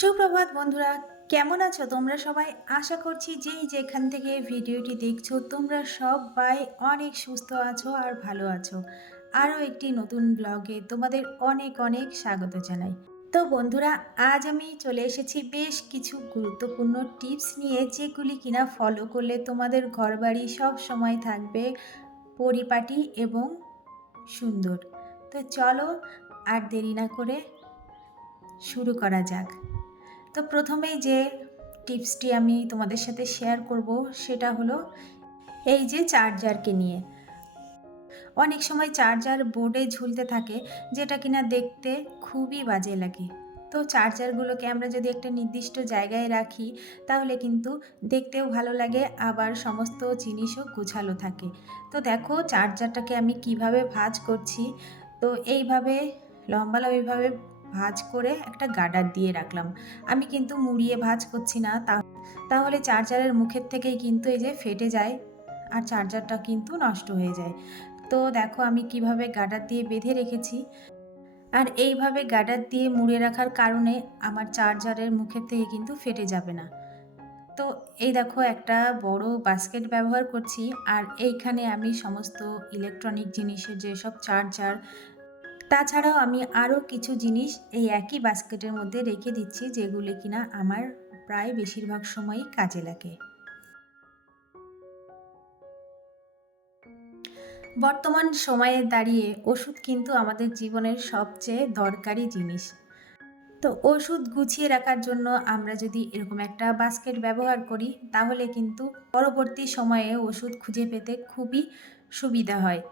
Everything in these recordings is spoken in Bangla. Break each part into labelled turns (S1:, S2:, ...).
S1: সুপ্রভাত বন্ধুরা, কেমন আছো তোমরা সবাই? আশা করছি যেই যেখান থেকে ভিডিওটি দেখছ, তোমরা সবাই অনেক সুস্থ আছো আর ভালো আছো। আরও একটি নতুন ব্লগে তোমাদের অনেক অনেক স্বাগত জানাই। তো বন্ধুরা, আজ আমি চলে এসেছি বেশ কিছু গুরুত্বপূর্ণ টিপস নিয়ে, যেগুলি কিনা ফলো করলে তোমাদের ঘরবাড়ি সব সময় থাকবে পরিপাটি এবং সুন্দর। তো চলো আর দেরি না করে শুরু করা যাক। তো প্রথমেই যে টিপসটি আমি তোমাদের সাথে শেয়ার করব সেটা হলো এই যে চার্জারকে নিয়ে। অনেক সময় চার্জার বোর্ডে ঝুলতে থাকে, যেটা কিনা দেখতে খুবই বাজে লাগে। তো চার্জারগুলোকে আমরা যদি একটা নির্দিষ্ট জায়গায় রাখি, তাহলে কিন্তু দেখতেও ভালো লাগে, আবার সমস্ত জিনিসও গোছালো থাকে। তো দেখো চার্জারটাকে আমি কীভাবে ভাঁজ করছি। তো এইভাবে, লম্বা লম্বিভাবে ভাঁজ করে একটা গার্ডার দিয়ে রাখলাম। আমি কিন্তু মুড়িয়ে ভাঁজ করছি না তাহলে চার্জারের মুখের থেকেই কিন্তু এই যে ফেটে যায় আর চার্জারটা কিন্তু নষ্ট হয়ে যায়। তো দেখো আমি কীভাবে গার্ডার দিয়ে বেঁধে রেখেছি। আর এইভাবে গার্ডার দিয়ে মুড়ে রাখার কারণে আমার চার্জারের মুখের থেকে কিন্তু ফেটে যাবে না। তো এই দেখো একটা বড় বাস্কেট ব্যবহার করছি, আর এইখানে আমি সমস্ত ইলেকট্রনিক জিনিসের যেসব চার্জার তাছাড়াও আমি আরও কিছু জিনিস এই একই বাস্কেটের মধ্যে রেখে দিচ্ছি, যেগুলি কিনা আমার প্রায় বেশিরভাগ সময়ই কাজে লাগে। বর্তমান সময়ে দাঁড়িয়ে ওষুধ কিন্তু আমাদের জীবনের সবচেয়ে দরকারি জিনিস। তো ওষুধ গুছিয়ে রাখার জন্য আমরা যদি এরকম একটা বাস্কেট ব্যবহার করি, তাহলে কিন্তু পরবর্তী সময়ে ওষুধ খুঁজে পেতে খুবই সুবিধা হয়।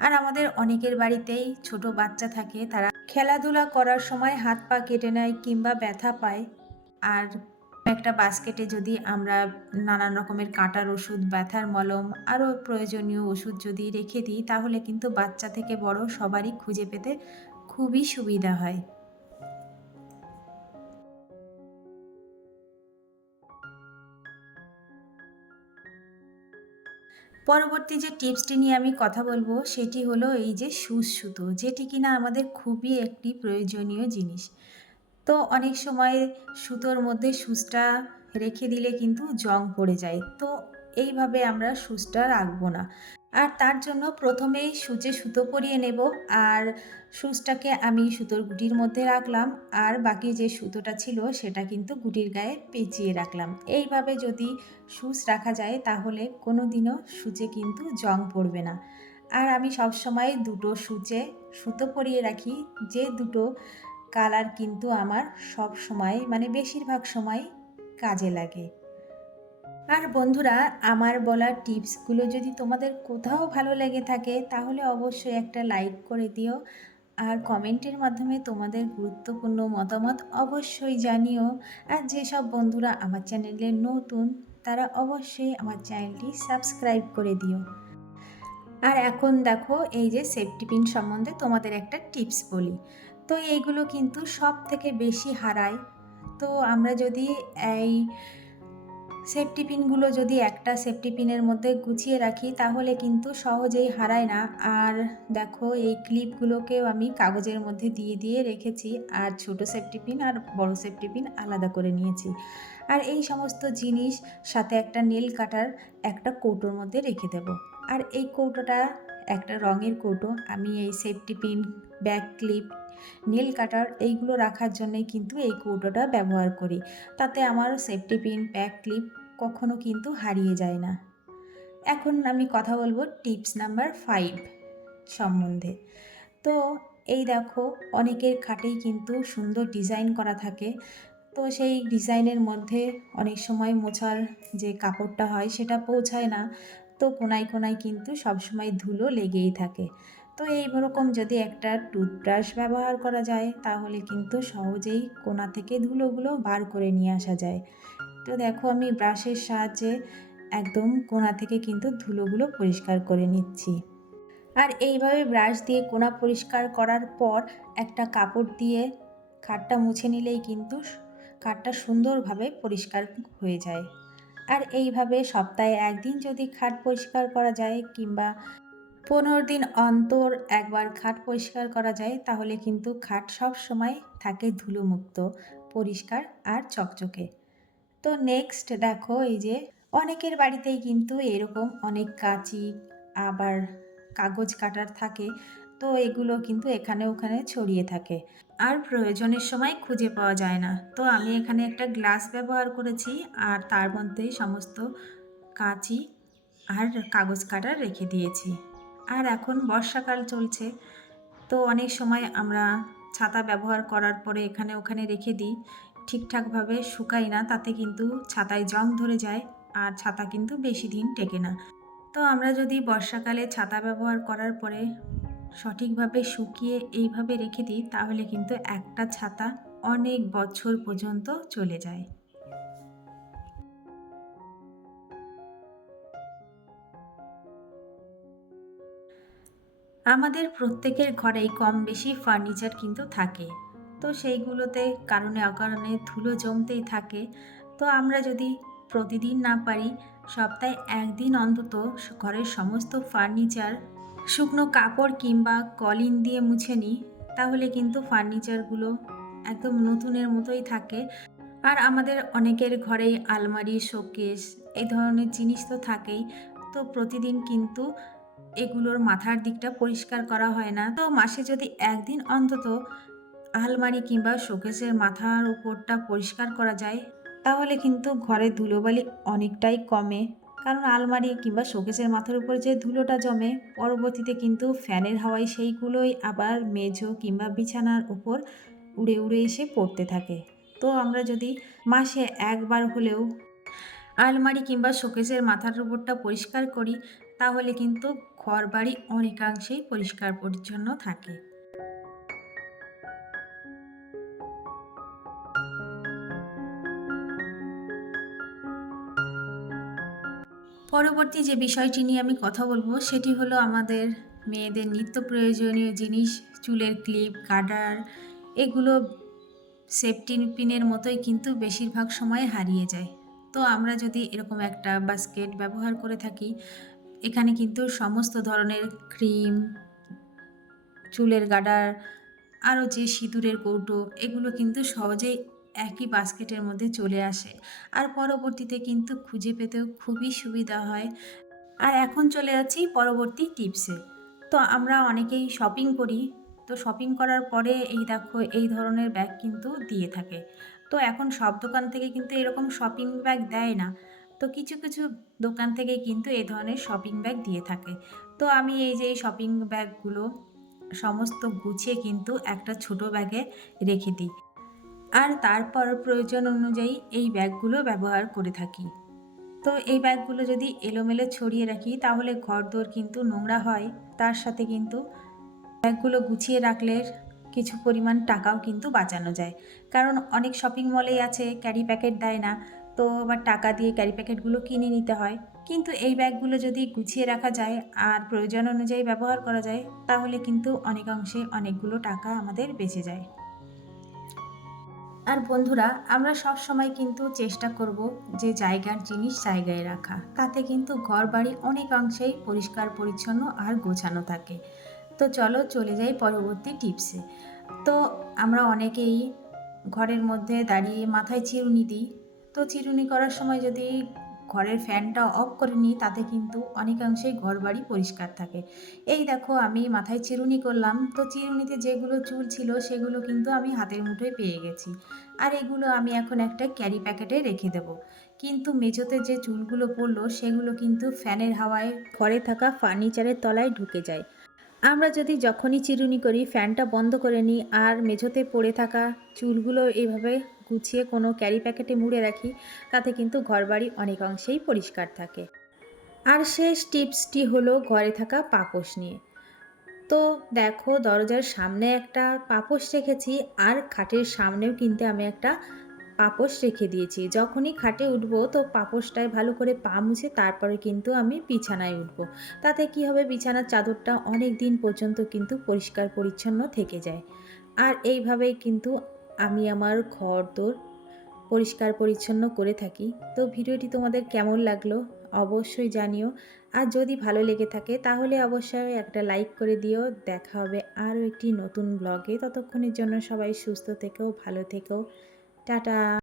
S1: আর আমাদের অনেকের বাড়িতেই ছোট বাচ্চা থাকে, তারা খেলাধুলা করার সময় হাত পা কেটে নেয় কিংবা ব্যথা পায়। আর একটা বাস্কেটে যদি আমরা নানান রকমের কাঁটার ওষুধ, ব্যথার মলম, আরও প্রয়োজনীয় ওষুধ যদি রেখে দিই, তাহলে কিন্তু বাচ্চা থেকে বড় সবারই খুঁজে পেতে খুবই সুবিধা হয়। পরবর্তী যে টিপসটি নিয়ে আমি কথা বলব, সেটি হলো এই যে সুচ সুতো, যেটি কিনা আমাদের খুবই একটি প্রয়োজনীয় জিনিস। তো অনেক সময় সুতোর মধ্যে সুচটা রেখে দিলে কিন্তু জং পড়ে যায়। তো এইভাবে আমরা সুচটা রাখব না। আর তার জন্য প্রথমেই সুচে সুতো পরিয়ে নেব আর সুচটাকে আমি সুতোর গুটির মধ্যে রাখলাম আর বাকি যে সুতোটা ছিল সেটা কিন্তু গুটির গায়ে পেঁচিয়ে রাখলাম। এইভাবে যদি সুচ রাখা যায় তাহলে কোনো দিনও সুচে কিন্তু জং পড়বে না। আর আমি সবসময় দুটো সুচে সুতো পরিয়ে রাখি, যে দুটো কালার কিন্তু আমার সব সময় মানে বেশিরভাগ সময় কাজে লাগে। আর বন্ধুরা, আমার বলা টিপসগুলো যদি তোমাদের কোথাও ভালো লেগে থাকে, তাহলে অবশ্যই একটা লাইক করে দিও। আর কমেন্টের মাধ্যমে তোমাদের গুরুত্বপূর্ণ মতামত অবশ্যই জানিও। আর যেসব বন্ধুরা আমার চ্যানেলে নতুন, তারা অবশ্যই আমার চ্যানেলটি সাবস্ক্রাইব করে দিও। আর এখন দেখো, এই যে সেফটি পিন সম্বন্ধে তোমাদের একটা টিপস বলি। তো এইগুলো কিন্তু সব থেকে বেশি হারায়। তো আমরা যদি এই সেফটি পিনগুলো যদি একটা সেফটি পিনের মধ্যে গুছিয়ে রাখি, তাহলে কিন্তু সহজেই হারায় না। আর দেখো, এই ক্লিপগুলোকেও আমি কাগজের মধ্যে দিয়ে দিয়ে রেখেছি। আর ছোট সেফটি পিন আর বড় সেফটি পিন আলাদা করে নিয়েছি। আর এই সমস্ত জিনিস সাথে একটা নীল কাটার একটা কৌটোর মধ্যে রেখে দেব। আর এই কৌটোটা একটা রঙের কৌটো। আমি এই সেফটি পিন ব্যাক ক্লিপ নীল কাটার এইগুলো রাখার জন্যই কিন্তু এই কৌটোটা ব্যবহার করি। তাতে আমার সেফটি পিন ব্যাক ক্লিপ কখনো কিন্তু হারিয়ে যায় না। এখন আমি কথা বলব টিপস নাম্বার ফাইভ সম্বন্ধে। তো এই দেখো, অনেকের খাটেই কিন্তু সুন্দর ডিজাইন করা থাকে। তো সেই ডিজাইনের মধ্যে অনেক সময় মোছার যে কাপড়টা হয় সেটা পৌঁছায় না। তো কোনায় কোনায় কিন্তু সবসময় ধুলো লেগেই থাকে। তো এই রকম যদি একটা টুথব্রাশ ব্যবহার করা যায়, তাহলে কিন্তু সহজেই কোনা থেকে ধুলোগুলো বার করে নিয়ে আসা যায়। তো দেখো আমি ব্রাশের সাহায্যে একদম কোনা থেকে কিন্তু ধুলোগুলো পরিষ্কার করে নিচ্ছি। আর এইভাবে ব্রাশ দিয়ে কোনা পরিষ্কার করার পর একটা কাপড় দিয়ে খাটটা মুছে নিলেই কিন্তু খাটটা সুন্দরভাবে পরিষ্কার হয়ে যায়। আর এইভাবে সপ্তাহে একদিন যদি খাট পরিষ্কার করা যায় কিংবা পনেরো দিন অন্তর একবার খাট পরিষ্কার করা যায়, তাহলে কিন্তু খাট সব সময় থাকে ধুলোমুক্ত, পরিষ্কার আর চকচকে। তো নেক্সট দেখো, এই যে অনেকের বাড়িতেই কিন্তু এরকম অনেক কাঁচি, আবার কাগজ কাটার থাকে, তো এগুলো কিন্তু এখানে ওখানে ছড়িয়ে থাকে। আর প্রয়োজনের সময় খুঁজে পাওয়া যায় না। তো আমি এখানে একটা গ্লাস ব্যবহার করেছি, আর তার মধ্যেই সমস্ত কাঁচি আর কাগজ কাটার রেখে দিয়েছি। আর এখন বর্ষাকাল চলছে, তো অনেক সময় আমরা ছাতা ব্যবহার করার পরে এখানে ওখানে রেখে দিই। ঠিকঠাকভাবে শুকাই না, তাতে কিন্তু ছাতায় জং ধরে যায় আর ছাতা কিন্তু বেশি দিন টেকে না। তো আমরা যদি বর্ষাকালে ছাতা ব্যবহার করার পরে সঠিকভাবে শুকিয়ে এইভাবে রেখে দিই, তাহলে কিন্তু একটা ছাতা অনেক বছর পর্যন্ত চলে যায়। আমাদের প্রত্যেকের ঘরেই কম বেশি ফার্নিচার কিন্তু থাকে। তো সেইগুলোতে কারণে অকারণে ধুলো জমতেই থাকে। তো আমরা যদি প্রতিদিন না পারি, সপ্তাহে একদিন অন্তত ঘরের সমস্ত ফার্নিচার শুকনো কাপড় কিংবা কলিন দিয়ে মুছে নিই, তাহলে কিন্তু ফার্নিচারগুলো একদম নতুনের মতোই থাকে। আর আমাদের অনেকের ঘরেই আলমারি, শোকেস এই ধরনের জিনিস তো থাকেই। তো প্রতিদিন কিন্তু এগুলোর মাথার দিকটা পরিষ্কার করা হয় না। তো মাসে যদি একদিন অন্তত আলমারি কিংবা শোকেসের মাথার উপরটা পরিষ্কার করা যায়, তাহলে কিন্তু ঘরে ধুলোবালি অনেকটাই কমে। কারণ আলমারি কিংবা শোকেসের মাথার উপর যে ধুলোটা জমে, পরবর্তীতে কিন্তু ফ্যানের হাওয়ায় সেইগুলোই আবার মেঝো কিংবা বিছানার উপর উড়ে উড়ে এসে পড়তে থাকে। তো আমরা যদি মাসে একবার হলেও আলমারি কিংবা শোকেসের মাথার উপরটা পরিষ্কার করি তাহলে কিন্তু ঘর বাড়ি অনেকাংশেই পরিষ্কার পরিচ্ছন্ন থাকে। পরবর্তী যে বিষয়টি নিয়ে আমি কথা বলব, সেটি হলো আমাদের মেয়েদের নিত্য প্রয়োজনীয় জিনিস, চুলের ক্লিপ গার্ডার এগুলো সেফটি পিনের মতোই কিন্তু বেশিরভাগ সময় হারিয়ে যায়। তো আমরা যদি এরকম একটা বাস্কেট ব্যবহার করে থাকি এখানে কিন্তু সমস্ত ধরনের ক্রিম, চুলের গার্ডার আরও যে সিঁদুরের কৌটো, এগুলো কিন্তু সহজেই একই বাস্কেটের মধ্যে চলে আসে। আর পরবর্তীতে কিন্তু খুঁজে পেতেও খুবই সুবিধা হয়। আর এখন চলে যাচ্ছি পরবর্তী টিপসে। তো আমরা অনেকেই শপিং করি। তো শপিং করার পরে এই দেখো, এই ধরনের ব্যাগ কিন্তু দিয়ে থাকে। তো এখন সব দোকান থেকে কিন্তু এরকম শপিং ব্যাগ দেয় না। তো কিছু কিছু দোকান থেকে কিন্তু এই ধরনের শপিং ব্যাগ দিয়ে থাকে। তো আমি এই যে এই শপিং ব্যাগগুলো সমস্ত গুছিয়ে কিন্তু একটা ছোট ব্যাগে রেখে দিই। আর তারপর প্রয়োজন অনুযায়ী এই ব্যাগগুলো ব্যবহার করে থাকি। তো এই ব্যাগগুলো যদি এলোমেলো ছড়িয়ে রাখি, তাহলে ঘরদোর কিন্তু নোংরা হয়। তার সাথে কিন্তু ব্যাগগুলো গুছিয়ে রাখলে কিছু পরিমাণ টাকাও কিন্তু বাঁচানো যায়। কারণ অনেক শপিং মলেই আছে ক্যারি প্যাকেট দেয় না। তো আবার টাকা দিয়ে ক্যারি প্যাকেটগুলো কিনে নিতে হয়। কিন্তু এই ব্যাগগুলো যদি গুছিয়ে রাখা যায় আর প্রয়োজন অনুযায়ী ব্যবহার করা যায়, তাহলে কিন্তু অনেকাংশে অনেকগুলো টাকা আমাদের বেঁচে যায়। আর বন্ধুরা, আমরা সব সময় কিন্তু চেষ্টা করব যে জায়গার জিনিস জায়গায় রাখা। তাতে কিন্তু ঘর বাড়ি অনেকাংশেই পরিষ্কার, পরিচ্ছন্ন আর গোছানো থাকে। তো চলো চলে যাই পরবর্তী টিপসে তো আমরা অনেকেই ঘরের মধ্যে দাঁড়িয়ে মাথায় চিরুনি দিই। তো চিরুনি করার সময় যদি ঘরের ফ্যানটা অফ করে নিই, তাতে কিন্তু অনেকাংশেই ঘর বাড়ি পরিষ্কার থাকে। এই দেখো, আমি মাথায় চিরুনি করলাম। তো চিরুনিতে যেগুলো চুল ছিল, সেগুলো কিন্তু আমি হাতের মুঠোয় পেয়ে গেছি। আর এগুলো আমি এখন একটা ক্যারি প্যাকেটে রেখে দেব। কিন্তু মেঝোতে যে চুলগুলো পড়ল, সেগুলো কিন্তু ফ্যানের হাওয়ায় ঘরে থাকা ফার্নিচারের তলায় ঢুকে যায়। আমরা যদি যখনই চিরুনি করি, ফ্যানটা বন্ধ করে নিই, আর মেঝোতে পড়ে থাকা চুলগুলো এইভাবে গুছিয়ে কোনো ক্যারি প্যাকেটে মুড়ে রাখি, তাতে কিন্তু ঘরবাড়ি অনেক অংশেই পরিষ্কার থাকে। আর শেষ টিপসটি হলো ঘরে থাকা পাপোশ নিয়ে। তো দেখো, দরজার সামনে একটা পাপোশ রেখেছি, আর খাটের সামনেও কিন্তু আমি একটা পাপোশ রেখে দিয়েছি। যখনই খাটে উঠবো, তো পাপোশটায় ভালো করে পা মুছে তারপরে কিন্তু আমি বিছানায় উঠবো। তাতে কি হবে, বিছানার চাদরটা অনেক দিন পর্যন্ত কিন্তু পরিষ্কার পরিচ্ছন্ন থেকে যায়। আর এইভাবেই কিন্তু আমি আমার ঘর দোর পরিষ্কার পরিচ্ছন্ন করে থাকি। তো ভিডিওটি তোমাদের কেমন লাগল অবশ্যই জানিও। আর যদি ভালো লেগে থাকে তাহলে অবশ্যই একটা লাইক করে দিও। দেখা হবে আরও একটি নতুন ব্লগে। ততক্ষণের জন্য সবাই সুস্থ থেকেও ভালো থেকেও টাটা।